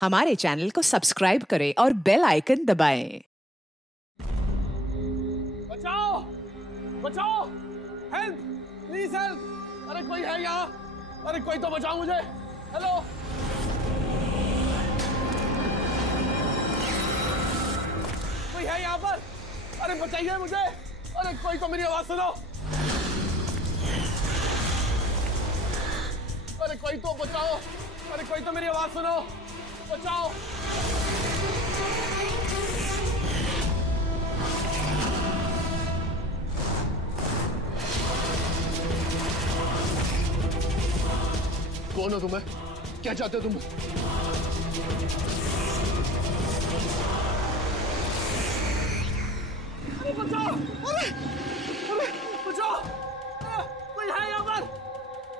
हमारे चैनल को सब्सक्राइब करें और बेल आइकन दबाएं। बचाओ! बचाओ! हेल्प! Please help! अरे कोई है यहाँ? अरे कोई तो बचाओ मुझे! हेलो! कोई है यहाँ पर? अरे बचाइए मुझे! अरे कोई तो मेरी आवाज सुनो! अरे कोई तो बचाओ! अरे कोई तो मेरी आवाज सुनो! बचाओ! कौन हो तुम्हें? क्या चाहते हो तुम? अरे बचाओ! अरे बचाओ! कोई है यहाँ पर?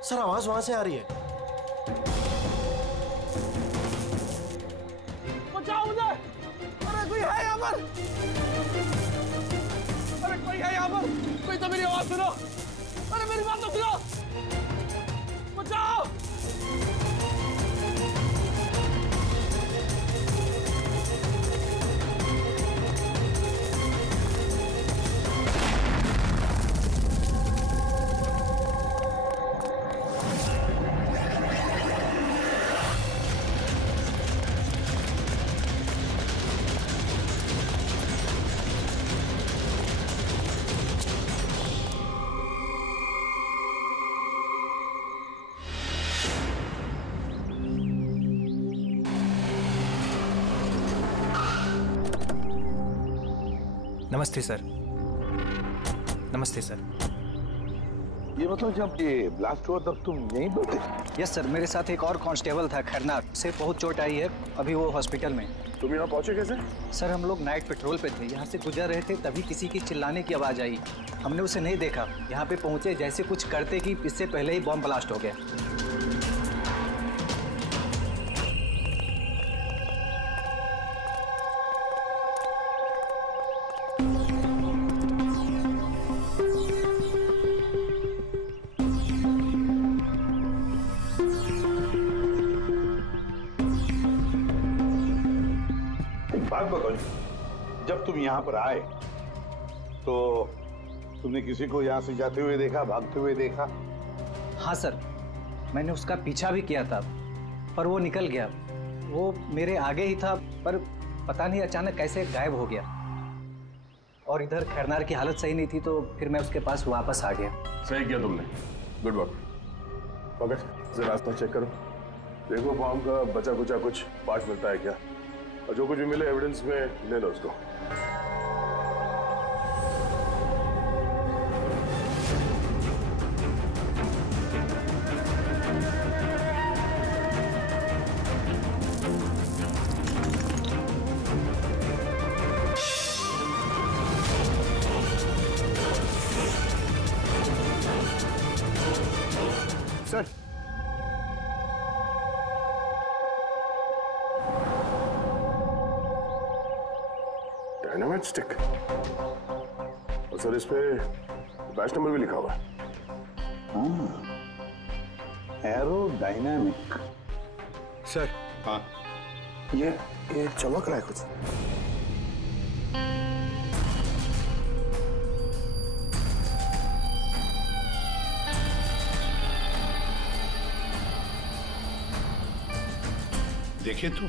सर आवाज वहां से आ रही है। बचाओ मुझे! अरे कोई है यहाँ पर? अरे कोई है यहाँ पर? कोई तो मेरी आवाज सुनो! अरे मेरी बात तो सुनो! बचाओ! नमस्ते सर। नमस्ते सर। ये मतलब जब ये ब्लास्ट हुआ तब तुम यहीं पर थे? यस सर, मेरे साथ एक और कांस्टेबल था खरनार, उसे बहुत चोट आई है, अभी वो हॉस्पिटल में। तुम यहाँ पहुंचे कैसे? सर हम लोग नाइट पेट्रोल पे थे, यहाँ से गुजर रहे थे तभी किसी की चिल्लाने की आवाज़ आई। हमने उसे नहीं देखा, यहाँ पे पहुँचे जैसे कुछ करते कि इससे पहले ही बॉम्ब ब्लास्ट हो गया। बात बताओ, जब तुम यहाँ पर आए तो तुमने किसी को यहाँ से जाते हुए देखा, भागते हुए देखा? हाँ सर, मैंने उसका पीछा भी किया था पर वो निकल गया। वो मेरे आगे ही था पर पता नहीं अचानक कैसे गायब हो गया। और इधर खरनार की हालत सही नहीं थी तो फिर मैं उसके पास वापस आ गया। सही किया तुमने, गुड वर्क। पकड़, जरा रास्ता चेक करो, देखो बॉम्ब का बचा कुचा कुछ पार्ट मिलता है क्या, और जो कुछ भी मिले एविडेंस में ले लो उसको। सर, डायनामाइट स्टिक, और सर इस पे बैच नंबर भी लिखा हुआ है। एरोडायनामिक। सर हाँ, ये चमक रहा है कुछ। देखिए तो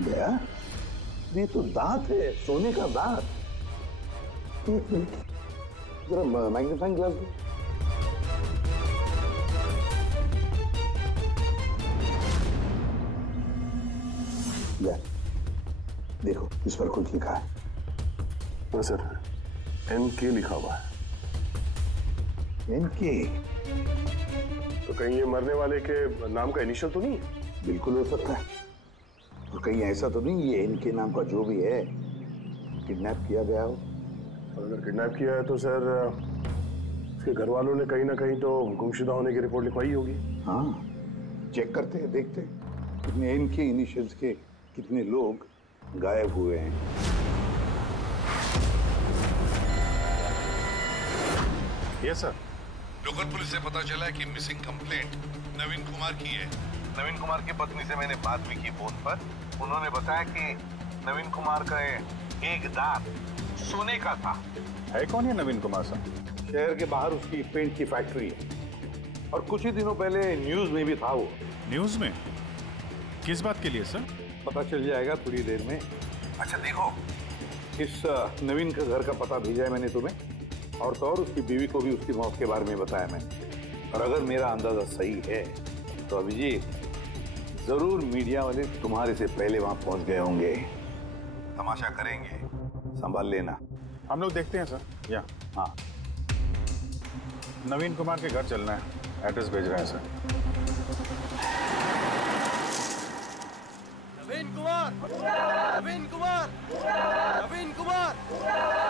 गया, ये तो दांत है, सोने का दांत। एक मिनट, जरा मैग्नीफाइंग ग्लास दो। देखो इस पर कुछ लिखा है। हाँ सर, NK लिखा हुआ है। NK? तो कहीं ये मरने वाले के नाम का इनिशियल तो नहीं? बिल्कुल हो सकता है, और कहीं ऐसा तो नहीं ये इनके नाम का जो भी है किडनैप किया गया हो। और अगर किडनैप किया है तो सर उसके घर वालों ने कहीं ना कहीं तो गुमशुदा होने की रिपोर्ट लिखवाई होगी। हाँ, चेक करते हैं, देखते हैं कितने इनके इनिशियल्स के कितने लोग गायब हुए हैं। Yes sir. लोकल पुलिस से पता चला है कि मिसिंग कंप्लेंट नवीन कुमार की है। नवीन कुमार की पत्नी से मैंने बात भी की फोन पर। उन्होंने बताया कि नवीन कुमार का एक दांत सोने का था। है कौन है नवीन कुमार साहब? शहर के बाहर उसकी पेंट की फैक्ट्री है और कुछ ही दिनों पहले न्यूज में भी था वो। न्यूज में? किस बात के लिए सर? पता चल जाएगा थोड़ी देर में। अच्छा देखो, इस नवीन का घर का पता भेजा है मैंने तुम्हें, और तो और उसकी बीवी को भी उसकी मौत के बारे में बताया मैंने। और अगर मेरा अंदाजा सही है तो अभिजीत जरूर मीडिया वाले तुम्हारे से पहले वहां पहुंच गए होंगे। तमाशा करेंगे, संभाल लेना। हम लोग देखते हैं सर। या हाँ, नवीन कुमार के घर चलना है, एड्रेस भेज रहे हैं सर। नवीन कुमार, नवीन कुमार, नवीन कुमार,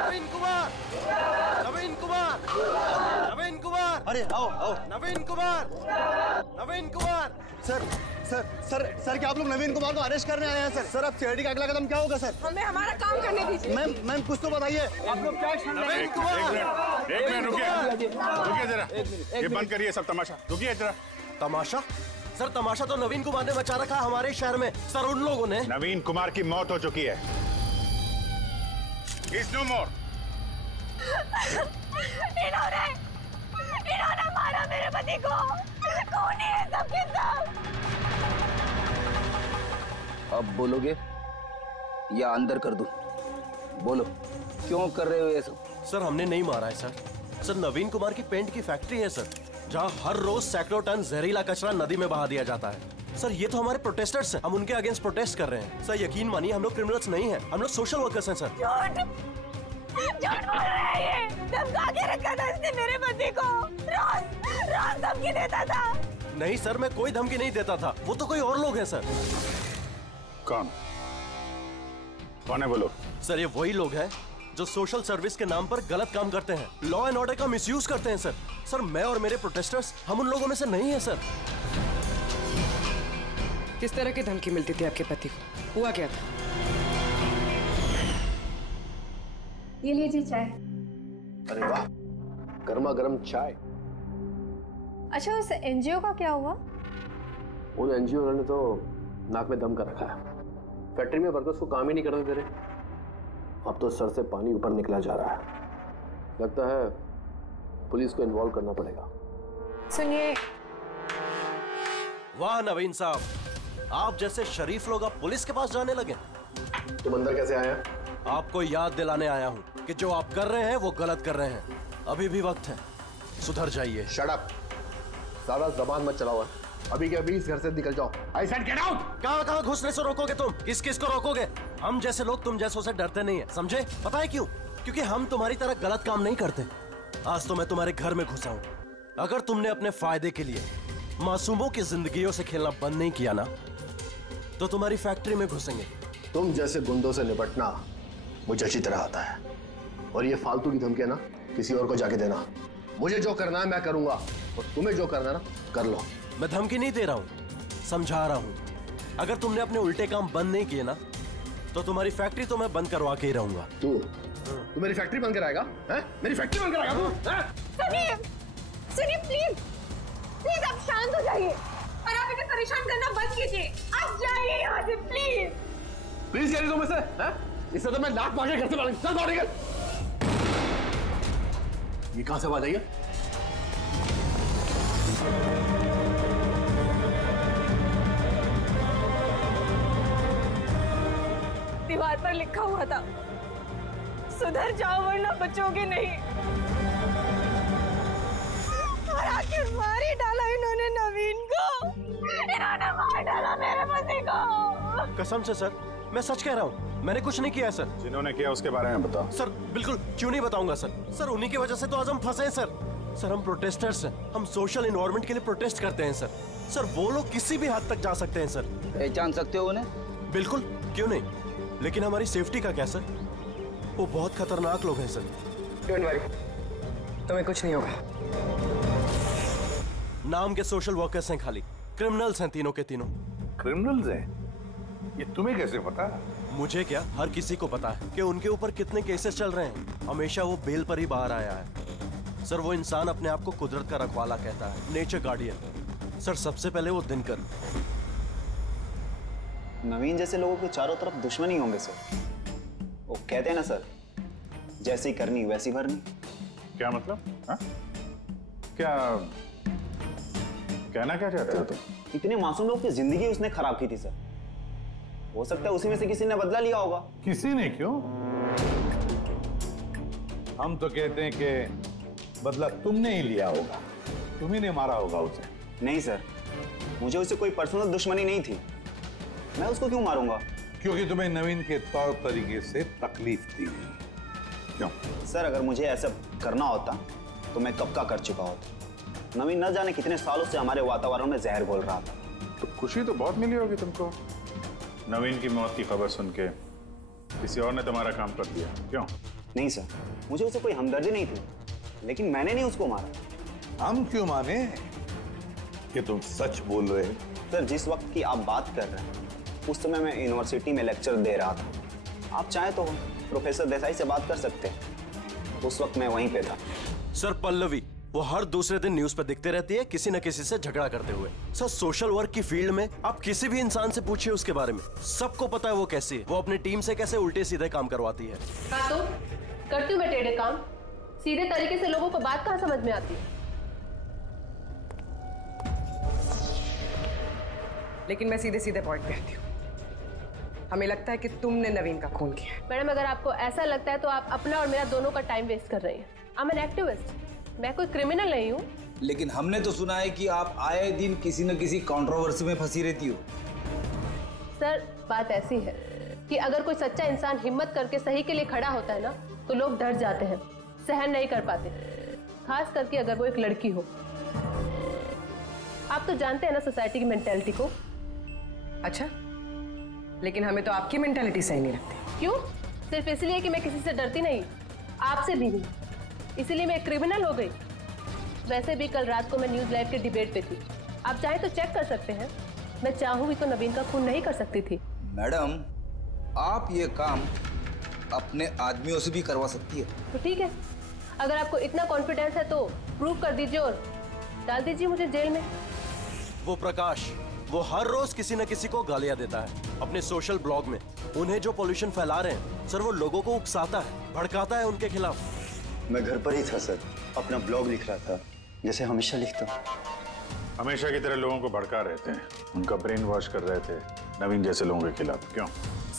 नवीन कुमार, नवीन कुमार, नवीन कुमार। अरे आओ आओ। Naveen Kumar, Naveen Kumar. Sir sir sir sir क्या आप लोग नवीन कुमार को अरेस्ट करने आए हैं सर? सर अब सीआईडी का अगला कदम क्या होगा सर? हमें हमारा काम करने दीजिए। मैम कुछ तो बताइए। आप लोग क्या नवीन कुमार, एक मिनट रुकिए जरा, ये बंद करिए सब तमाशा। रुकिए जरा। तमाशा? सर तमाशा तो नवीन कुमार ने मचा रखा हमारे शहर में। सर उन लोगों ने। नवीन कुमार की मौत हो चुकी है। He's no more। इन्होंने मारा मेरे पति को। कौन है सबके सब? अब बोलोगे या अंदर कर दूं? बोलो, क्यों कर रहे हो ये सब? सर हमने नहीं मारा है सर। सर नवीन कुमार की पेंट की फैक्ट्री है सर, जहाँ हर रोज सैकड़ों टन जहरीला कचरा नदी में बहा दिया जाता है। सर ये तो हमारे प्रोटेस्टर्स हैं, हम उनके अगेंस्ट प्रोटेस्ट कर रहे हैं। सर यकीन मानिए हम लोग क्रिमिनल्स नहीं हैं, हम लोग सोशल वर्कर्स हैं सर। झूठ बोल रहे हैं ये। धमका के रखा था इसने मेरे पति को। रोज धमकी देता था। नहीं सर, मैं कोई धमकी नहीं देता था, वो तो कोई और लोग हैं सर। कौन है बोलो? सर ये वही लोग हैं जो सोशल सर्विस के नाम पर गलत काम करते हैं, लॉ एंड ऑर्डर का मिसयूज करते हैं सर। सर मैं और मेरे प्रोटेस्टर्स हम उन लोगों में से नहीं है सर। किस तरह की धमकी मिलती थी आपके पति को? हुआ क्या था? ये लीजिए चाय। अरे वाह, गर्मा गर्म चाय। अच्छा उस एनजीओ का क्या हुआ? उन एनजीओ वालों ने तो नाक में दम कर रखा है। फैक्ट्री में वर्कर्स को काम ही नहीं करने दे रहे। अब तो सर से पानी ऊपर निकला जा रहा है। लगता है पुलिस को इन्वॉल्व करना पड़ेगा। सुनिए। वाह नवीन साहब, आप जैसे शरीफ लोग अब पुलिस के पास जाने लगे। तुम अंदर कैसे आया? आपको याद दिलाने आया हूँ कि जो आप कर रहे हैं वो गलत कर रहे हैं। अभी भी वक्त है, सुधर जाइए। शट अप, सारा जबान मत चलाओ। अभी के अभी इस घर से निकल जाओ। I said get out! कहाँ घुसने से रोकोगे तुम? किस किस को रोकोगे? हम जैसे लोग तुम जैसों से डरते नहीं है, समझे? पता है क्यों? क्योंकि हम तुम्हारी तरह गलत काम नहीं करते। आज तो मैं तुम्हारे घर में घुसा हूँ। अगर तुमने अपने फायदे के लिए मासूमों की जिंदगियों से खेलना बंद नहीं किया ना, तो तुम्हारी फैक्ट्री में घुसेंगे। तुम जैसे गुंडों से निपटना मुझे अच्छी तरह आता है, और ये फालतू की धमकियां ना किसी और को जाके देना। मुझे जो करना है मैं करूंगा, और तुम्हें जो करना है ना कर लो। मैं धमकी नहीं दे रहा हूँ, समझा रहा हूँ। अगर तुमने अपने उल्टे काम बंद नहीं किए ना, तो तुम्हारी फैक्ट्री तो मैं बंद करवा के ही रहूंगा। तू मेरी फैक्ट्री बंद कराएगा? मेरी फैक्ट्री बंद कराएगा तू? सुनिए प्लीज आप शांत हो जाइए और आप इन्हें परेशान करना बंद कीजिए। आप जाइए यहाँ से प्लीज। प्लीज कह रही तुम इसे? इससे तो मैं लात मार के घर से बाहर चल दौड़ निकल। ये कहां से आवाज आई है? दीवार पर लिखा हुआ था, सुधर जाओ वरना बचोगे नहीं। और आखिर मार ही डाला इन्होंने नवीन को। इन्होंने मार डाला मेरे पति को। कसम से सर, मैं सच कह रहा हूँ, मैंने कुछ नहीं किया सर। जिन्होंने किया उसके बारे में बताओ। सर बिल्कुल क्यों नहीं बताऊंगा सर। सर उन्हीं की वजह से तो आज हम फंसे हैं सर। सर हम प्रोटेस्टर्स हैं, हम सोशल एनवायरनमेंट के लिए प्रोटेस्ट करते हैं सर। सर वो लोग किसी भी हद तक जा सकते हैं सर। पहचान सकते हो उन्हें? बिल्कुल, क्यों नहीं, लेकिन हमारी सेफ्टी का क्या सर? वो बहुत खतरनाक लोग हैं सर। डोंट वरी, तुम्हें कुछ नहीं होगा। नाम के सोशल वर्कर्स हैं खाली, क्रिमिनल्स हैं तीनों के तीनों। क्रिमिनल्स हैं? ये तुम्हें कैसे पता? मुझे क्या, हर किसी को पता है कि उनके ऊपर कितने केसेस चल रहे हैं। हमेशा वो बेल पर ही बाहर आया है। सर वो इंसान अपने आप को कुदरत का रखवाला कहता है, नेचर गार्डियन। सर सबसे पहले वो दिनकर। नवीन जैसे लोगों के चारों तरफ दुश्मन ही होंगे सर। वो कहते हैं ना सर, जैसी करनी वैसी भरनी। क्या मतलब? हा? क्या कहना क्या चाहते हो तुम? इतने मासूम लोग की जिंदगी उसने खराब की थी सर। हो सकता है उसी में से किसी ने बदला लिया होगा। किसी ने क्यों? हम तो कहते हैं कि बदला तुमने ही लिया होगा, तुम्ही ने मारा होगा उसे। नहीं सर, मुझे उससे कोई पर्सनल दुश्मनी नहीं थी। मैं उसको क्यों मारूंगा? क्योंकि तुम्हें नवीन के तौर तरीके से तकलीफ थी। क्यों? सर अगर मुझे ऐसा करना होता तो मैं कब का कर चुका होता। नवीन न जाने कितने सालों से हमारे वातावरण में जहर घोल रहा था। तो खुशी तो बहुत मिली होगी तुमको। नवीन की मौत की खबर सुन के किसी और ने तुम्हारा काम कर दिया। क्यों? नहीं सर, मुझे उससे कोई हमदर्दी नहीं थी, लेकिन मैंने नहीं उसको मारा। हम क्यों माने कि तुम सच बोल रहे हो? सर जिस वक्त की आप बात कर रहे हैं उस समय मैं यूनिवर्सिटी में लेक्चर दे रहा था। आप चाहे तो प्रोफेसर देसाई से बात कर सकते हैं, उस वक्त मैं वहीं पे था। सर पल्लवी वो हर दूसरे दिन न्यूज पर दिखते रहती है किसी न किसी से झगड़ा करते हुए। सर सोशल वर्क की फील्ड में आप किसी भी इंसान से पूछिए उसके बारे में, सबको पता है वो कैसी है, वो अपनी टीम से कैसे उल्टे सीधे काम करवाती है। हाँ तो करती हूँ मैं टेढ़े काम, सीधे तरीके से लोगों को बात कहाँ समझ में आती है। लेकिन मैं सीधे सीधे पॉइंट पे आती हूँ। हमें लगता है कि तुमने नवीन का खून किया है। मैडम अगर आपको ऐसा लगता है तो आप अपना और मेरा दोनों का टाइम वेस्ट कर रही हैं। आई एम एन एक्टिविस्ट, मैं कोई क्रिमिनल नहीं हूँ। लेकिन हमने तो सुना है कि आप आए दिन किसी न किसी कंट्रोवर्सी में फंसी रहती हो। सर बात ऐसी है कि अगर कोई सच्चा इंसान हिम्मत करके सही के लिए खड़ा होता है ना तो लोग डर जाते हैं, सहन नहीं कर पाते, खास करके अगर वो एक लड़की हो। आप तो जानते हैं ना सोसाइटी की मेंटालिटी को। अच्छा, लेकिन हमें तो आपकी मेंटालिटी सही नहीं लगती। क्यों? सिर्फ इसलिए कि मैं किसी से डरती नहीं, आपसे भी नहीं, इसीलिए मैं क्रिमिनल हो गई। वैसे भी कल रात को मैं न्यूज लाइव के डिबेट पे थी, आप चाहे तो चेक कर सकते हैं। मैं चाहूंगी तो नवीन का खून नहीं कर सकती थी। मैडम आप ये काम अपने आदमियों से भी करवा सकती है। तो ठीक है, अगर आपको इतना कॉन्फिडेंस है तो प्रूव कर दीजिए और डाल दीजिए मुझे जेल में। वो प्रकाश वो हर रोज किसी न किसी को गालियां देता है अपने सोशल ब्लॉग में। उन्हें जो पोल्यूशन फैला रहे हैं सर वो लोगों को उकसाता है, भड़काता है उनके खिलाफ। मैं घर पर ही था सर, अपना ब्लॉग लिख रहा था जैसे हमेशा लिखता हूँ। हमेशा की तरह लोगों को भड़का रहे थे, उनका ब्रेन वॉश कर रहे थे नवीन जैसे लोगों के खिलाफ। क्यों?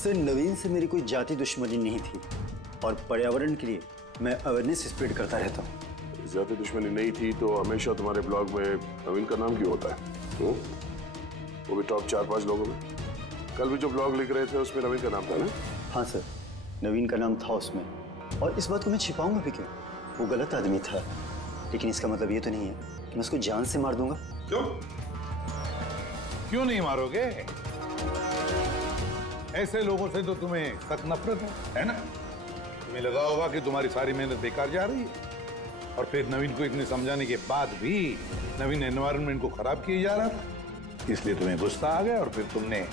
सर नवीन से मेरी कोई जाति दुश्मनी नहीं थी और पर्यावरण के लिए मैं अवेयरनेस स्प्रेड करता रहता हूँ। जाति दुश्मनी नहीं थी तो हमेशा तुम्हारे ब्लॉग में नवीन का नाम क्यों होता है? वो भी टॉप 4-5 लोगों में। कल भी जो ब्लॉग लिख रहे थे उसमें नवीन का नाम था ना? हाँ सर, नवीन का नाम था उसमें, और इस बात को मैं छिपाऊंगा भी क्यों? वो गलत आदमी था, लेकिन इसका मतलब ये तो नहीं है कि मैं उसको जान से मार दूंगा। क्यों? क्यों नहीं मारोगे? ऐसे लोगों से तो तुम्हें सख्त नफरत है ना? तुम्हें लगा होगा कि तुम्हारी सारी मेहनत बेकार जा रही है, और फिर नवीन को इतने समझाने के बाद भी नवीन एनवायरनमेंट को खराब किए जा रहा था, इसलिए तुम्हें गुस्सा आ गया और फिर तुमने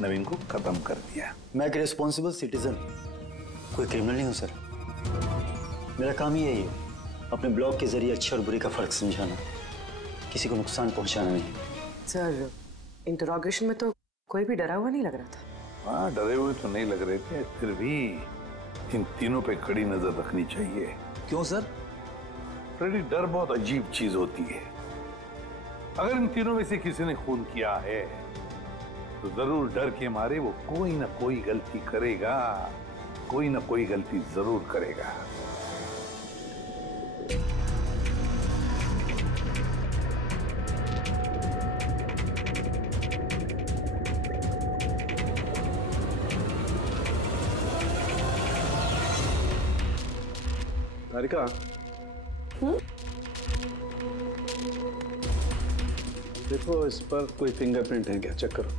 नवीन को खत्म कर दिया। मैं एक रिस्पॉन्सिबल सिटीजन, कोई क्रिमिनल नहीं हूँ सर। मेरा काम ही यही है, अपने ब्लॉग के जरिए अच्छे और बुरे का फर्क समझाना, किसी को नुकसान पहुंचाना नहीं। सर इंटरोगेशन में तो कोई भी डरा हुआ नहीं लग रहा था। हाँ डरे हुए तो नहीं लग रहे थे, फिर भी इन तीनों पे कड़ी नजर रखनी चाहिए। क्यों सर? फ्रेडी डर बहुत अजीब चीज होती है। अगर इन तीनों में से किसी ने खून किया है तो जरूर डर के मारे वो कोई ना कोई गलती करेगा, कोई ना कोई गलती जरूर करेगा। तारिका, देखो इस पर कोई फिंगरप्रिंट है क्या, चेक करो।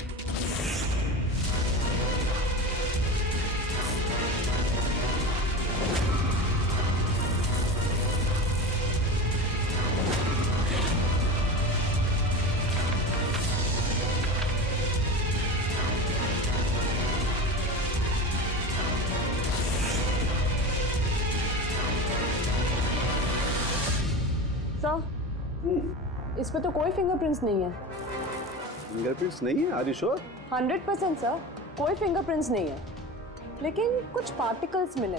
इस पे तो कोई फिंगरप्रिंट्स नहीं है। फिंगरप्रिंट्स नहीं है? Are you sure? 100% सर, कोई फिंगरप्रिंट्स नहीं है, लेकिन कुछ पार्टिकल्स मिले।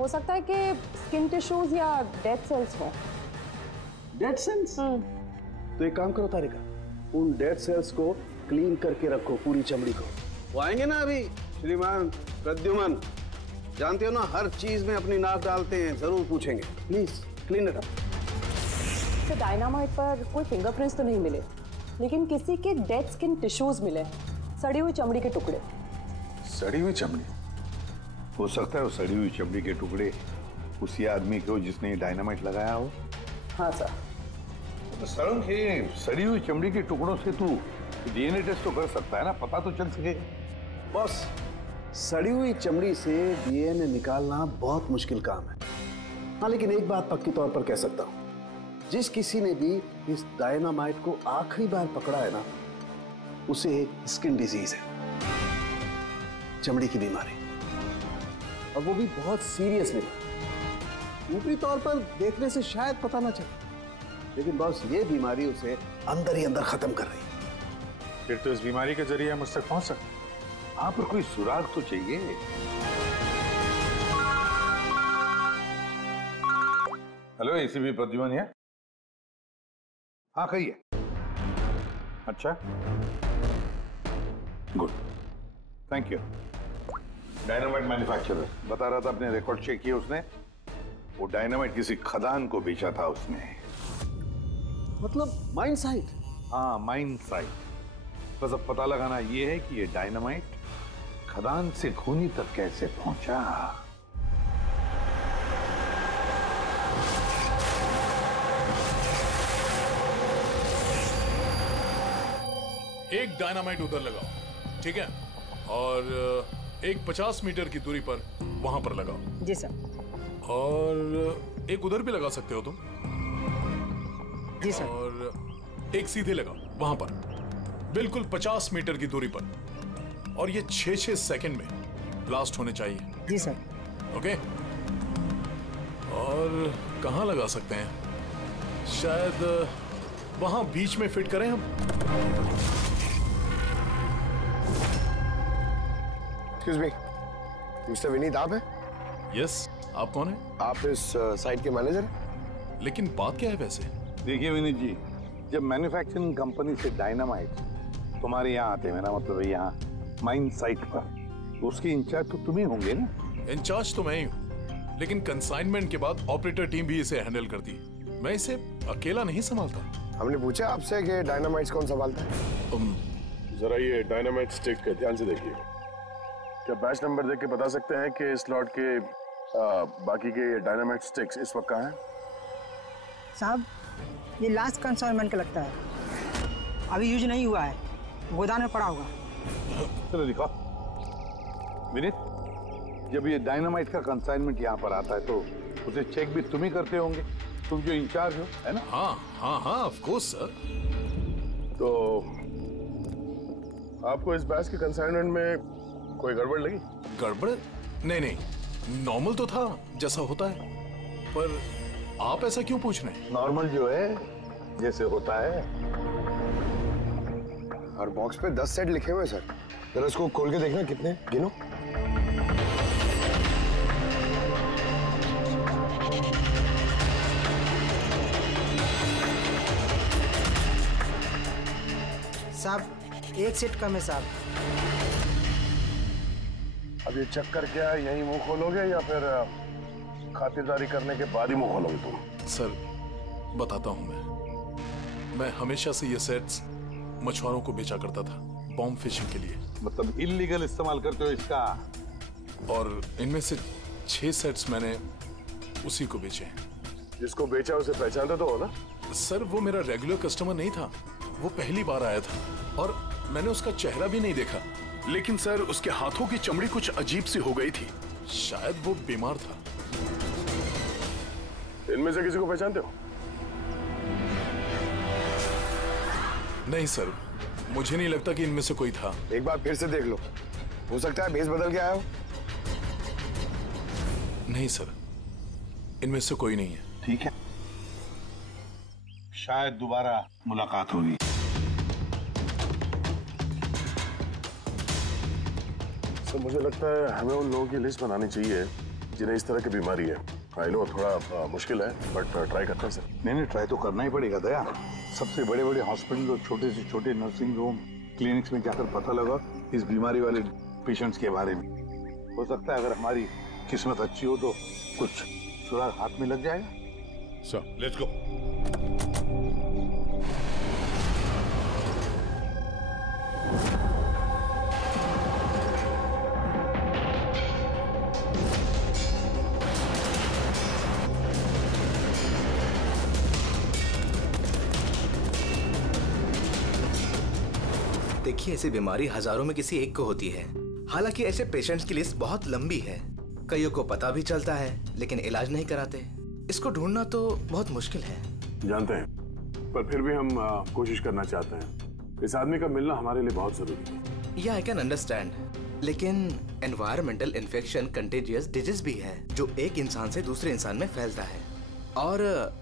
हो सकता है कि स्किन टिश्यूज या डेड सेल्स हो। Dead cells? तो एक काम करो तारिका, उन डेड सेल्स को क्लीन करके रखो, पूरी चमड़ी को। वो आएंगे ना अभी श्रीमान प्रद्युमन, जानते हो ना हर चीज में अपनी नाक डालते हैं, जरूर पूछेंगे। Please clean it up. तो डायनामाइट पर कोई फिंगरप्रिंट्स तो नहीं मिले, लेकिन किसी के डेड स्किन टिश्यूज मिले, सड़ी हुई चमड़ी के टुकड़े। सड़ी हुई चमड़ी? हो सकता है वो सड़ी हुई चमड़ी के टुकड़े उसी आदमी को जिसने डायनामाइट लगाया हो। हाँ सर। तो सर सड़ी हुई चमड़ी के टुकड़ों से तू डीएनए टेस्ट तो कर सकता है ना, पता तो चल सके। बस सड़ी हुई चमड़ी से डीएनए निकालना बहुत मुश्किल काम है। हाँ, लेकिन एक बात पक्की तौर पर कह सकता हूँ, जिस किसी ने भी इस डायनामाइट को आखिरी बार पकड़ा है ना, उसे स्किन डिजीज है, चमड़ी की बीमारी, और वो भी बहुत सीरियस बीमारी। ऊपरी तौर पर देखने से शायद पता ना चले, लेकिन बस ये बीमारी उसे अंदर ही अंदर खत्म कर रही है। फिर तो इस बीमारी के जरिए हम उस तक पहुंच सकते हैं। हाँ, पर कोई सुराग तो चाहिए। हेलो, एसीपी प्रद्युमन है? हाँ, कहिए। अच्छा, good, thank you. Dynamite manufacturer बता रहा था, अपने रिकॉर्ड चेक किए उसने, वो डायनामाइट किसी खदान को बेचा था उसने। मतलब माइन साइट? हाँ, माइन साइट। बस अब पता लगाना ये है कि ये डायनामाइट खदान से खूनी तक कैसे पहुंचा। एक डायनामाइट उधर लगाओ, ठीक है, और एक 50 मीटर की दूरी पर वहां पर लगाओ। जी सर। और एक उधर भी लगा सकते हो तुम। जी सर। और एक सीधे लगाओ वहां पर, बिल्कुल 50 मीटर की दूरी पर, और ये 6-6 सेकंड में ब्लास्ट होने चाहिए। जी सर। ओके। और कहां लगा सकते हैं? शायद वहां बीच में फिट करें हम। एक्सक्यूज मी, मिस्टर विनीत आप हैं? यस, आप कौन है? आप इस साइट के मैनेजर हैं? लेकिन बात क्या है वैसे? देखिए विनीत जी, जब मैन्युफैक्चरिंग कंपनी से डायनामाइट तुम्हारे यहाँ आते हैं, मेरा मतलब है यहाँ माइन साइट पर, तो उसके इंचार्ज तो तुम ही होंगे ना? इंचार्ज तो मैं ही हूँ, लेकिन कंसाइनमेंट के बाद ऑपरेटर टीम भी इसे हैंडल करती है। मैं इसे अकेला नहीं संभालता। हमने पूछा आपसे कि डायनामाइट्स कौन संभालता है? जरा ये डायनामाइट स्टिक ध्यान से देखिए। क्या बैच नंबर देख के बता सकते हैं कि इस लॉट के बाकी के डायनामाइट स्टिक्स इस वक्त कहाँ हैं? साहब, ये लास्ट कंसाइनमेंट का लगता है, अभी यूज नहीं हुआ है, गोदाम में पड़ा होगा। चलो दिखाओ। विनीत, जब ये डायनामाइट का कंसाइनमेंट यहाँ पर आता है तो उसे चेक भी तुम ही करते होंगे, तुम जो इंचार्ज हो, है ना? हाँ हाँ हाँ, ऑफ कोर्स सर। तो आपको इस बैच के कंसाइनमेंट में कोई गड़बड़ लगी? गड़बड़? नहीं नहीं, नॉर्मल तो था जैसा होता है, पर आप ऐसा क्यों पूछ रहे हैं? नॉर्मल जो है जैसे होता है। और बॉक्स पे 10 सेट लिखे हुए सर, जरा इसको खोल के देखना कितने, गिनो। साहब, एक सेट कम है साहब। अब ये चेक करके यही मुंह खोलोगे या फिर खातिरदारी करने के बाद ही मुंह खोलोगे तुम? सर बताता हूं, मैं हमेशा से ये सेट्स मछुआरों को बेचा करता था, बॉम्ब फिशिंग के लिए। मतलब इल्लीगल इस्तेमाल करते हो इसका? और इनमें से 6 सेट्स मैंने उसी को बेचे हैं। जिसको बेचा उसे पहचानते तो हो ना? सर वो मेरा रेगुलर कस्टमर नहीं था, वो पहली बार आया था और मैंने उसका चेहरा भी नहीं देखा, लेकिन सर उसके हाथों की चमड़ी कुछ अजीब सी हो गई थी, शायद वो बीमार था। इनमें से किसी को पहचानते हो? नहीं सर, मुझे नहीं लगता कि इनमें से कोई था। एक बार फिर से देख लो, हो सकता है भेस बदल के आया हो। नहीं सर, इनमें से कोई नहीं है। ठीक है, शायद दोबारा मुलाकात होगी। सर मुझे लगता है हमें उन लोगों की लिस्ट बनानी चाहिए जिन्हें इस तरह की बीमारी है। आई नो थोड़ा मुश्किल है बट ट्राई करते हैं सर। नहीं, ट्राई तो करना ही पड़ेगा दया। सबसे बड़े बड़े हॉस्पिटल और छोटे से छोटे नर्सिंग होम, क्लिनिक्स में जाकर पता लगा इस बीमारी वाले पेशेंट्स के बारे में। हो सकता है अगर हमारी किस्मत अच्छी हो तो कुछ सुराग हाथ में लग जाएगा। Sir let's go. देखिए, ऐसी बीमारी हजारों में किसी एक को होती है। हालांकि ऐसे पेशेंट्स की लिस्ट बहुत लंबी है। कईयों को पता भी चलता है लेकिन इलाज नहीं कराते। इसको ढूंढना तो बहुत मुश्किल है। जानते हैं, पर फिर भी हम कोशिश करना चाहते हैं। इस आदमी का मिलना हमारे लिए बहुत जरूरी है। या आई कैन अंडरस्टैंड, लेकिन एनवायरमेंटल इन्फेक्शन कंटेजियस डिजीज भी है जो एक इंसान से दूसरे इंसान में फैलता है और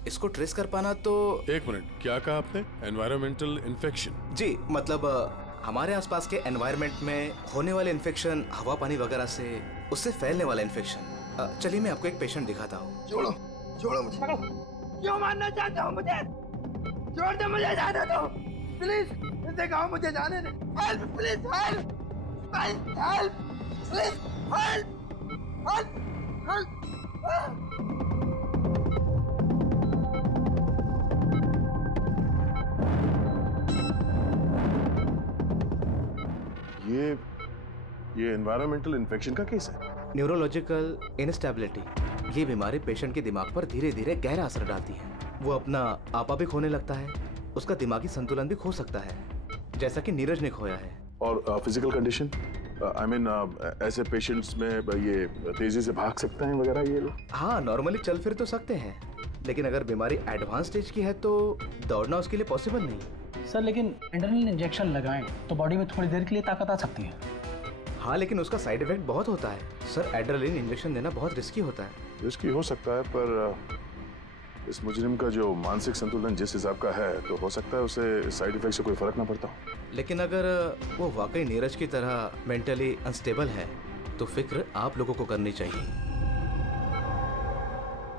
इसको ट्रेस कर पाना तो। एक मिनट, क्या कहा आपने? Environmental infection? जी, मतलब हमारे आसपास के एनवायरनमेंट में होने वाले इन्फेक्शन, हवा पानी वगैरह से उससे फैलने वाला इन्फेक्शन। चलिए मैं आपको एक पेशेंट दिखाता हूँ। छोड़ो मुझे। क्यों मारना चाहता हूँ मुझे? छोड़ दो मुझे, जाने दो प्लीज। इसे कहो मुझे जाने दे। Help please, help help please, help help ये एनवायरमेंटल इन्फेक्शन का केस है। न्यूरोलॉजिकल इनस्टेबिलिटी, ये बीमारी पेशेंट के दिमाग पर धीरे धीरे गहरा असर डालती है। वो अपना आपा भी खोने लगता है, उसका दिमागी संतुलन भी खो सकता है, जैसा कि नीरज ने खोया है। और फिजिकल कंडीशन, आई मीन ऐसे पेशेंट्स में ये तेजी से भाग सकते हैं वगैरह ये लोग? हाँ, नॉर्मली चल फिर तो सकते हैं, लेकिन अगर बीमारी एडवांस स्टेज की है तो दौड़ना उसके लिए पॉसिबल नहीं। सर लेकिन एड्रेनलिन इंजेक्शन लगाएं तो बॉडी में थोड़ी देर के लिए ताकत आ सकती है। हाँ, लेकिन उसका साइड इफेक्ट बहुत होता है सर। एड्रेनलिन इंजेक्शन देना बहुत रिस्की होता है। रिस्की हो सकता है, पर इस मुजरिम का जो मानसिक संतुलन जिस हिसाब का है तो हो सकता है उसे साइड इफेक्ट से कोई फर्क ना पड़ता हो। लेकिन अगर वो वाकई नीरज की तरह मेंटली अनस्टेबल है तो फिक्र आप लोगों को करनी चाहिए।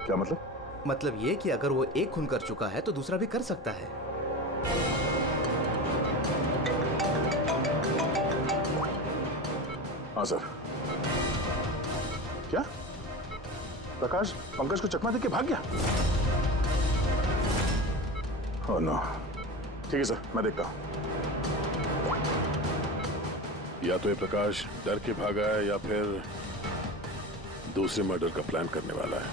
क्या मतलब? मतलब ये कि अगर वो एक खून कर चुका है तो दूसरा भी कर सकता है। हाँ सर। क्या प्रकाश पंकज को चकमा देके भाग गया? Oh no. ठीक है सर, मैं देखता हूं। या तो ये प्रकाश डर के भागा है या फिर दूसरे मर्डर का प्लान करने वाला है।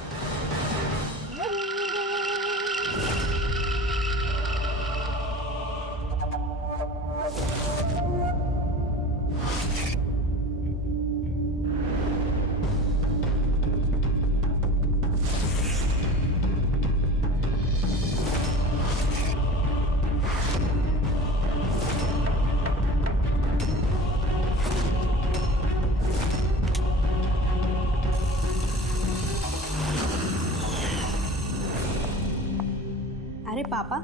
अरे पापा,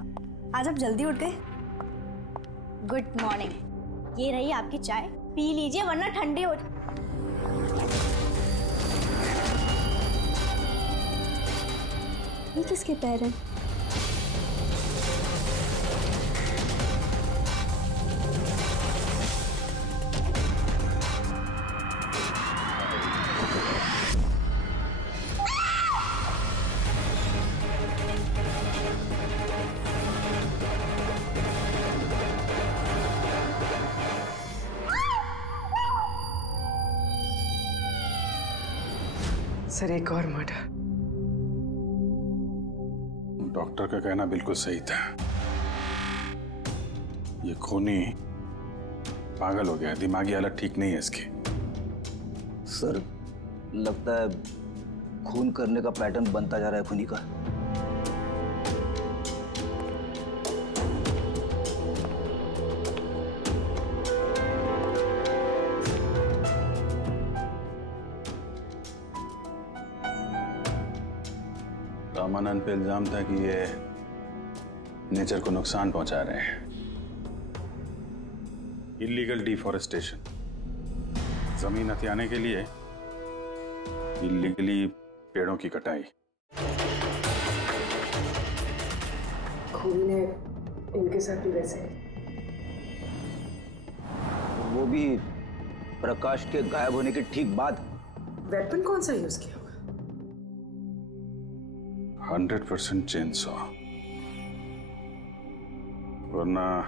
आज आप जल्दी उठ गए। Good morning. ये रही आपकी चाय, पी लीजिए वरना ठंडी हो। ये किसके पैर हैं? सर एक और मर्डर। डॉक्टर का कहना बिल्कुल सही था। ये खूनी पागल हो गया, दिमागी हालत ठीक नहीं है इसकी। सर लगता है खून करने का पैटर्न बनता जा रहा है खूनी का। रामानंद पे इल्जाम था कि ये नेचर को नुकसान पहुंचा रहे हैं। इलीगल डिफॉरेस्टेशन, जमीन हथियाने के लिए इलीगली पेड़ों की कटाई। खूनी ने इनके साथ भी वैसे वो भी प्रकाश के गायब होने के ठीक बाद। वेपन कौन सा यूज किया होगा? 100% चेनसॉ, वरना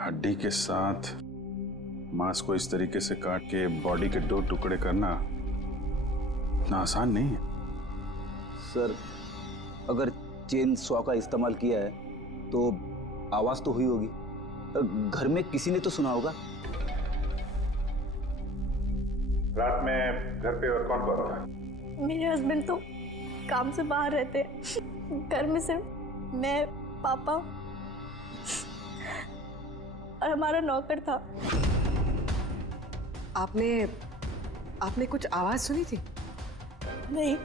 हड्डी के साथ मांस को इस तरीके से काट के बॉडी के 2 टुकड़े करना इतना आसान नहीं है। सर, अगर चेन सॉ का इस्तेमाल किया है तो आवाज तो हुई होगी, घर में किसी ने तो सुना होगा। रात में घर पे और कौन कौन था? मेरे हस्बैंड तो काम से बाहर रहते हैं, घर में सिर्फ मैं, पापा और हमारा नौकर था। आपने कुछ आवाज सुनी थी? नहीं,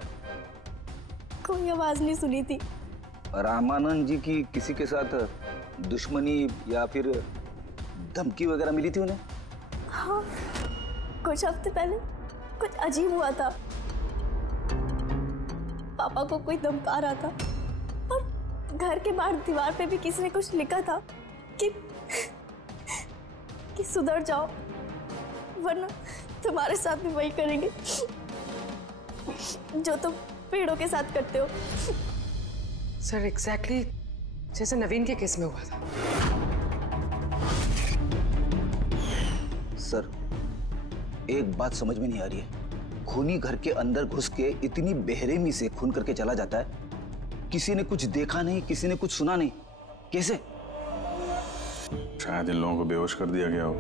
कोई आवाज नहीं सुनी थी। रामानंद जी की किसी के साथ दुश्मनी या फिर धमकी वगैरह मिली थी उन्हें? हाँ, कुछ हफ्ते पहले कुछ अजीब हुआ था। पापा को कोई धमका रहा था और घर के बाहर दीवार पे भी किसी ने कुछ लिखा था कि सुधर जाओ वरना तुम्हारे साथ भी वही करेंगे जो तुम पेड़ों के साथ करते हो। सर, एग्जैक्टली जैसे नवीन के केस में हुआ था। सर, एक बात समझ में नहीं आ रही है, खूनी घर के अंदर घुस के इतनी बेरहमी से खून करके चला जाता है, किसी ने कुछ देखा नहीं, किसी ने कुछ सुना नहीं, कैसे? शायद इन लोगों को बेहोश कर दिया गया हो।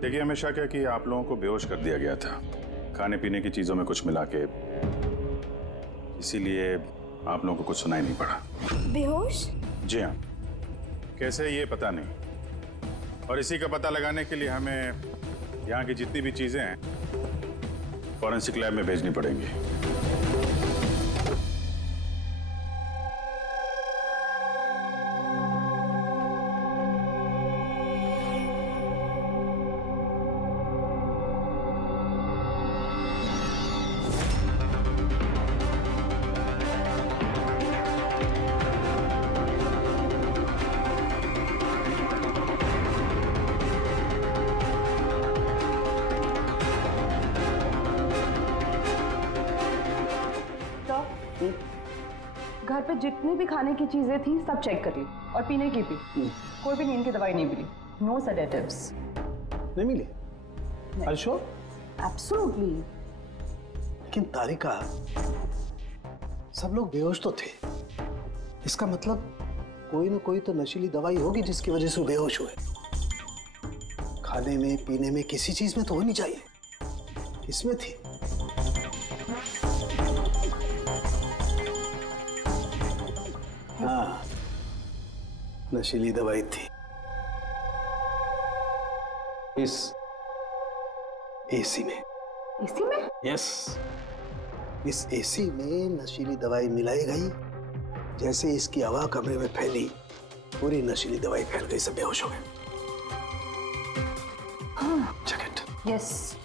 देखिए, हमेशा क्या कि आप लोगों को बेहोश कर दिया गया था, खाने पीने की चीजों में कुछ मिला के, इसीलिए आप लोगों को कुछ सुनाई नहीं पड़ा। बेहोश? जी हाँ, कैसे ये पता नहीं, और इसी का पता लगाने के लिए हमें यहाँ की जितनी भी चीजें हैं फॉरेंसिक लैब में भेजनी पड़ेंगी। घर पे जितनी भी खाने की चीजें थी सब चेक कर ली और पीने की भी। कोई भी नींद की दवाई नहीं मिली। No sedatives. नहीं मिली? Are you sure? एब्सोल्युटली। लेकिन तारिका, सब लोग बेहोश तो थे, इसका मतलब कोई ना कोई तो नशीली दवाई होगी जिसकी वजह से वो बेहोश हुए। खाने में पीने में किसी चीज में तो होनी चाहिए, इसमें थी। हाँ, नशीली दवाई थी। इस एसी में। एसी में? यस, इस एसी में नशीली दवाई मिलाई गई। जैसे इसकी हवा कमरे में फैली, पूरी नशीली दवाई फैल गई, सब बेहोश हो गए। Check it. यस।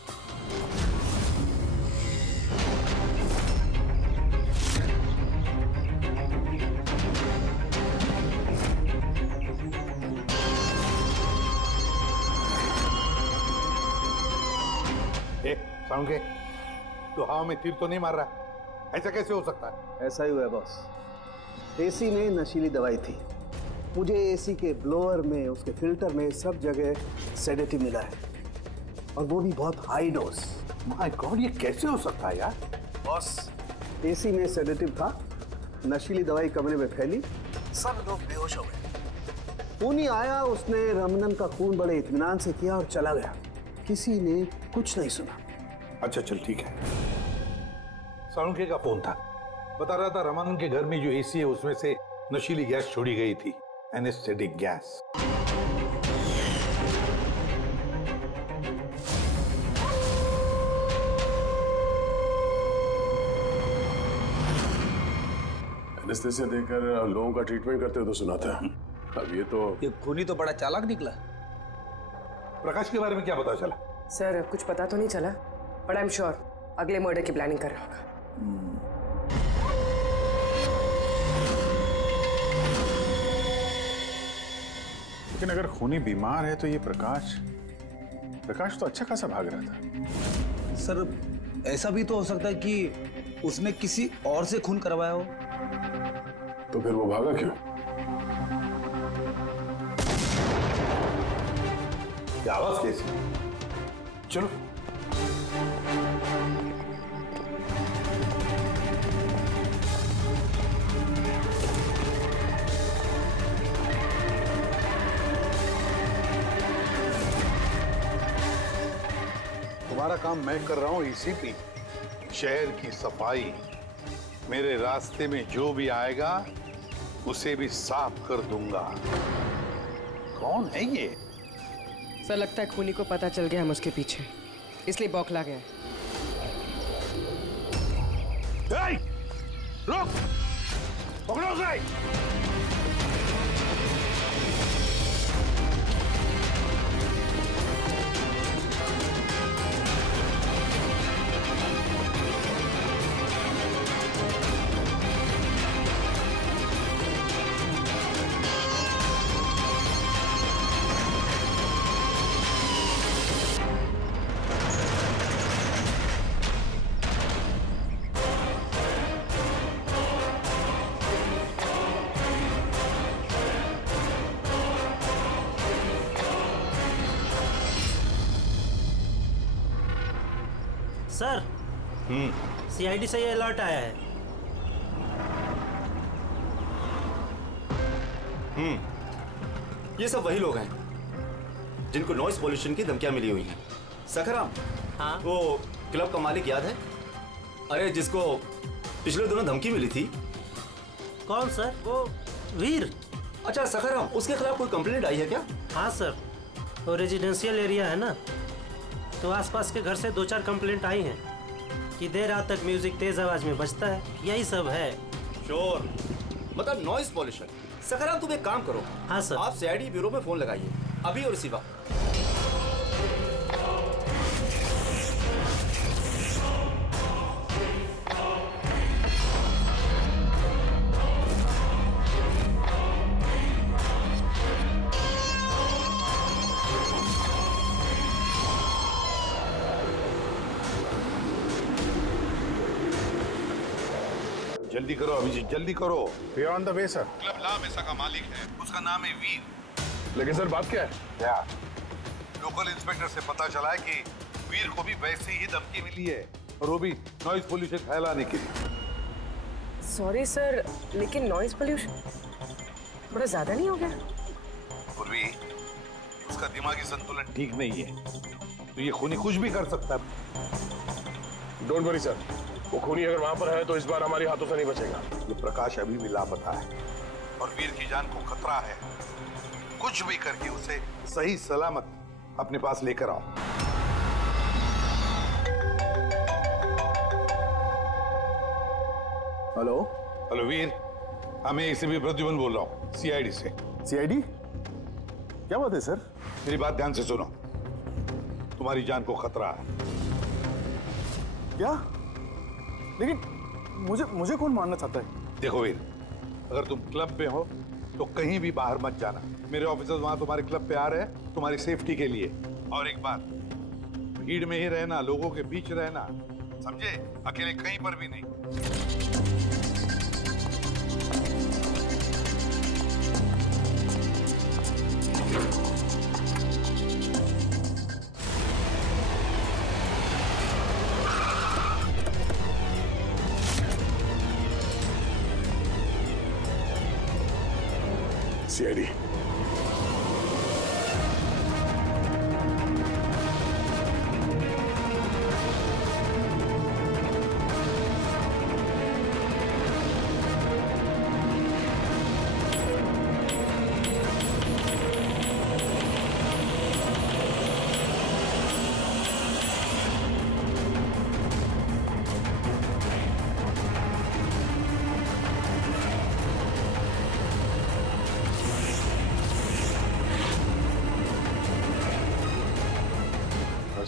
साउंड के, तो हवा में तीर तो नहीं मार रहा? ऐसा कैसे हो सकता है? ऐसा ही हुआ है बॉस। एसी में नशीली दवाई थी। मुझे एसी के ब्लोअर में, उसके फिल्टर में, सब जगह सेडेटिव मिला है, और वो भी बहुत हाई डोज। माय गॉड, ये कैसे हो सकता है यार? बॉस, एसी में सेडेटिव था, नशीली दवाई कमरे में फैली, सब लोग बेहोश हो गए। खूनी आया, उसने रमनन का खून बड़े इत्मीनान से किया और चला गया। किसी ने कुछ नहीं सुना। अच्छा चल ठीक है। सालुंके का फोन था, बता रहा था रमानंद के घर में जो एसी है उसमें से नशीली गैस छोड़ी गई थी, एनेस्थेटिक गैस। एनेस्थेसिया देकर लोगों का ट्रीटमेंट करते हो तो सुना था। अब ये खूनी तो बड़ा चालाक निकला। प्रकाश के बारे में क्या पता चला? सर कुछ पता तो नहीं चला, बट आई एम श्योर अगले मर्डर की प्लानिंग कर रहा होगा। लेकिन अगर खूनी बीमार है तो ये प्रकाश तो अच्छा खासा भाग रहा था। सर ऐसा भी तो हो सकता है कि उसने किसी और से खून करवाया हो। तो फिर वो भागा क्यों? क्या आवाज कैसी? चलो तुम्हारा काम मैं कर रहा हूं ईसीपी। शहर की सफाई, मेरे रास्ते में जो भी आएगा उसे भी साफ कर दूंगा। कौन है ये? सर लगता है खूनी को पता चल गया हम उसके पीछे, इसलिए बौखला गया। रुक! पकड़ो उसे! सर, सीआईडी से ये अलर्ट आया है। ये सब वही लोग हैं जिनको नॉइस पॉल्यूशन की धमकियां मिली हुई हैं। सखराम, हाँ? वो क्लब का मालिक याद है? अरे जिसको पिछले दिनों धमकी मिली थी। कौन सर? वो वीर। अच्छा सखराम, उसके खिलाफ कोई कंप्लेंट आई है क्या? हाँ सर, वो रेजिडेंशियल एरिया है ना, तो आसपास के घर से 2-4 कंप्लेंट आई हैं कि देर रात तक म्यूजिक तेज आवाज में बजता है, यही सब है। शोर मतलब नॉइस पॉल्यूशन। सखराम तुम एक काम करो। हाँ सर। आप सीआईडी ब्यूरो में फोन लगाइए अभी और इसी वक्त। जल्दी करो अभिजीत, जल्दी करो। We are on the way sir. Club La Mesa का मालिक है, उसका नाम है वीर। लेकिन सर बात क्या है? क्या? लोकल इंस्पेक्टर से पता चला है कि वीर को भी वैसी ही धमकी मिली है, और वो भी नॉइज पोल्यूशन फैलाने के लिए। सॉरी सर, लेकिन नॉइज पोल्यूशन बड़ा ज्यादा नहीं हो गया? पूर्वी, उसका दिमागी संतुलन ठीक नहीं है, तो ये खूनी कुछ भी कर सकता है। डोंट वरी सर, वो खूनी अगर वहां पर है तो इस बार हमारे हाथों से नहीं बचेगा। ये प्रकाश अभी भी लापता है और वीर की जान को खतरा है। कुछ भी करके उसे सही सलामत अपने पास लेकर आओ। हेलो हेलो वीर, मैं एसीपी प्रद्युमन बोल रहा हूँ, सीआईडी से। सीआईडी? क्या बात है सर? मेरी बात ध्यान से सुनो, तुम्हारी जान को खतरा है। क्या? लेकिन मुझे कौन मारना चाहता है? देखो वीर, अगर तुम क्लब पे हो तो कहीं भी बाहर मत जाना। मेरे ऑफिसर्स वहां तुम्हारे क्लब पे आ रहे हैं तुम्हारी सेफ्टी के लिए। और एक बात, भीड़ में ही रहना, लोगों के बीच रहना, समझे? अकेले कहीं पर भी नहीं। सीआईडी।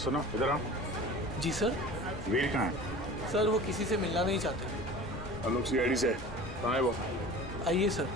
सुनो इधर आओ। जी सर। वीर कहाँ है? सर वो किसी से मिलना नहीं चाहते। हम लोग सीआईडी से। कहाँ है वो? आइए सर।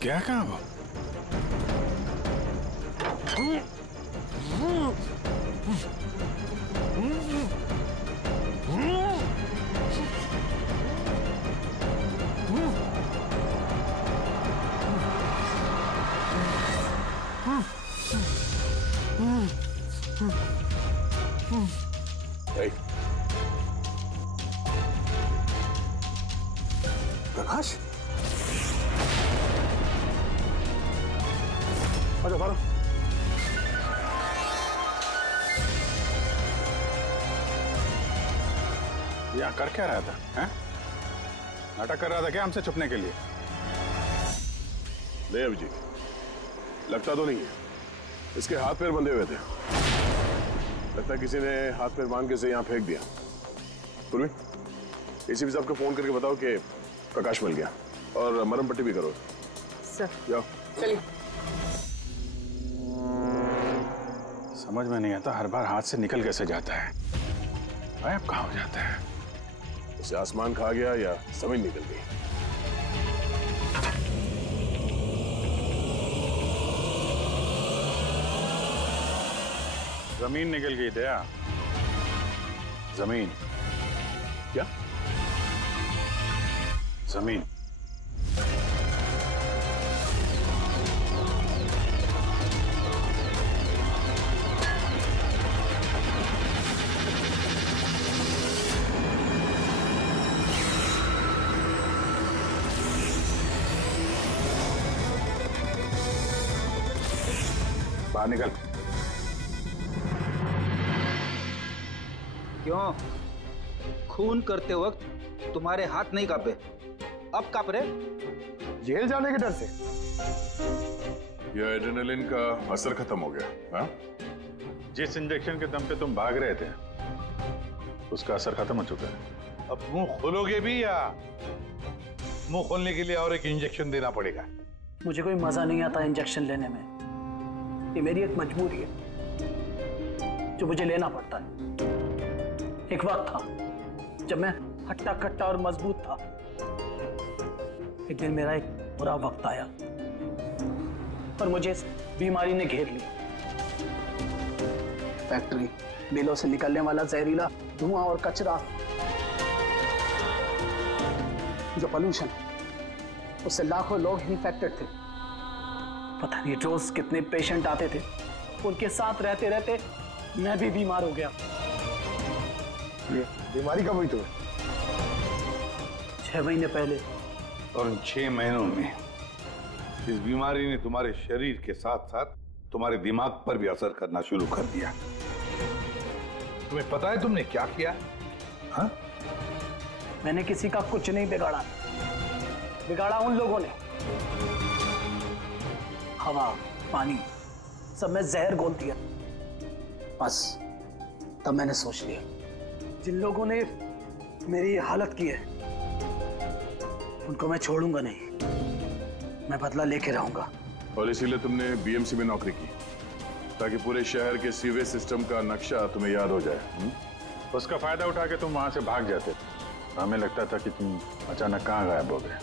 क्या कहा वो? प्रकाश, यहाँ कर क्या रहा था? हैं? नाटक कर रहा था क्या हमसे छुपने के लिए? नहीं अभिजीत, लगता तो नहीं है। इसके हाथ पैर बंधे हुए थे। लगता है किसी ने हाथ पैर बांध के इसे यहाँ फेंक दिया। पूर्वी, एसीपी साहब को फोन करके बताओ कि प्रकाश मिल गया और मरहम पट्टी भी करो। सर। जाओ। चलिए। समझ में नहीं आता हर बार हाथ से निकल कैसे जाता है। गायब कहाँ हो जाता है? उसे आसमान खा गया या जमीन निकल गई। जमीन निकल गई दया। जमीन क्या? जमीन। बाहर निकल। क्यों? खून करते वक्त तुम्हारे हाथ नहीं कांपे, अब कांप रहे? जेल जाने के डर से? ये एड्रेनलिन का असर खत्म हो गया। हाँ? जिस इंजेक्शन के दम पे तुम भाग रहे थे उसका असर खत्म हो चुका है। अब मुंह खोलोगे भी या मुंह खोलने के लिए और एक इंजेक्शन देना पड़ेगा? मुझे कोई मजा नहीं आता इंजेक्शन लेने में। ये मेरी एक मजबूरी है जो मुझे लेना पड़ता है। एक वक्त था जब मैं हट्टा कट्टा और मजबूत था। एक दिन मेरा एक बुरा वक्त आया और मुझे इस बीमारी ने घेर लिया। फैक्ट्री, मिलों से निकलने वाला जहरीला धुआं और कचरा, जो पोल्यूशन, उससे लाखों लोग इन्फेक्टेड थे। पता नहीं रोज कितने पेशेंट आते थे। उनके साथ रहते रहते मैं भी बीमार हो गया। ये बीमारी कब हुई तुम्हें? 6 महीने पहले। और इन 6 महीनों में इस बीमारी ने तुम्हारे शरीर के साथ साथ तुम्हारे दिमाग पर भी असर करना शुरू कर दिया। तुम्हें पता है तुमने क्या किया? हाँ? मैंने किसी का कुछ नहीं बिगाड़ा। बिगाड़ा उन लोगों ने। हवा, पानी, सब में जहर घोल दिया। बस तब मैंने सोच लिया, जिन लोगों ने मेरी हालत की है उनको मैं छोड़ूंगा नहीं। मैं बदला लेके रहूंगा। और इसीलिए तुमने बीएमसी में नौकरी की, ताकि पूरे शहर के सीवेज सिस्टम का नक्शा तुम्हें याद हो जाए। उसका फायदा उठा के तुम वहां से भाग जाते। हमें लगता था कि तुम अचानक कहाँ गायब हो गए।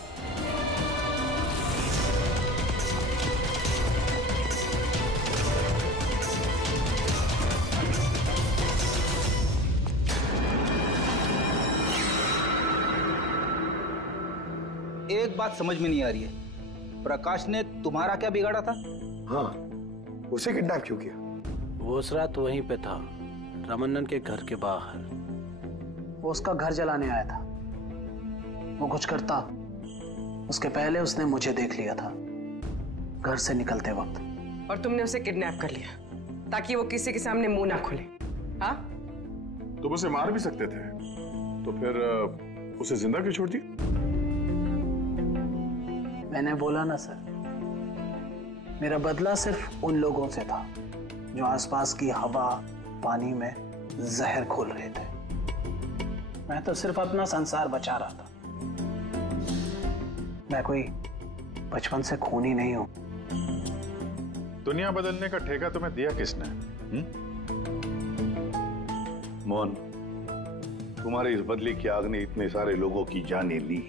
एक बात समझ में नहीं आ रही है, प्रकाश ने तुम्हारा क्या बिगाड़ा था? हाँ, उसे किडनैप क्यों किया? वो उस रात वहीं पे था, रामन्नन के घर के बाहर। वो उसका घर जलाने आया था। वो कुछ करता उसके पहले उसने मुझे देख लिया था घर से निकलते वक्त। और तुमने उसे किडनैप कर लिया ताकि वो किसी के सामने मुंह ना खोले। हाँ, तुम उसे मार भी सकते थे, तो फिर उसे जिंदा क्यों छोड़ दिया? मैंने बोला ना सर, मेरा बदला सिर्फ उन लोगों से था जो आसपास की हवा पानी में जहर घोल रहे थे। मैं तो सिर्फ अपना संसार बचा रहा था। मैं कोई बचपन से खूनी नहीं हूं। दुनिया बदलने का ठेका तुम्हें दिया किसने? मोहन, तुम्हारे इस बदले की आग ने इतने सारे लोगों की जानें ली।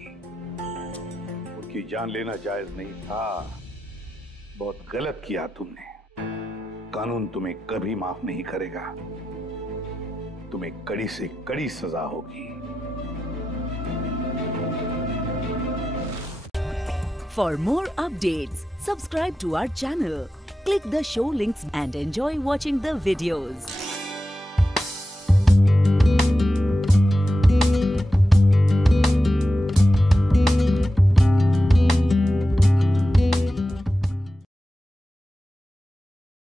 उनकी जान लेना जायज नहीं था। बहुत गलत किया तुमने। कानून तुम्हें कभी माफ नहीं करेगा। तुम्हें कड़ी से कड़ी सजा होगी। For more updates, subscribe to our channel, click the show links and enjoy watching the videos.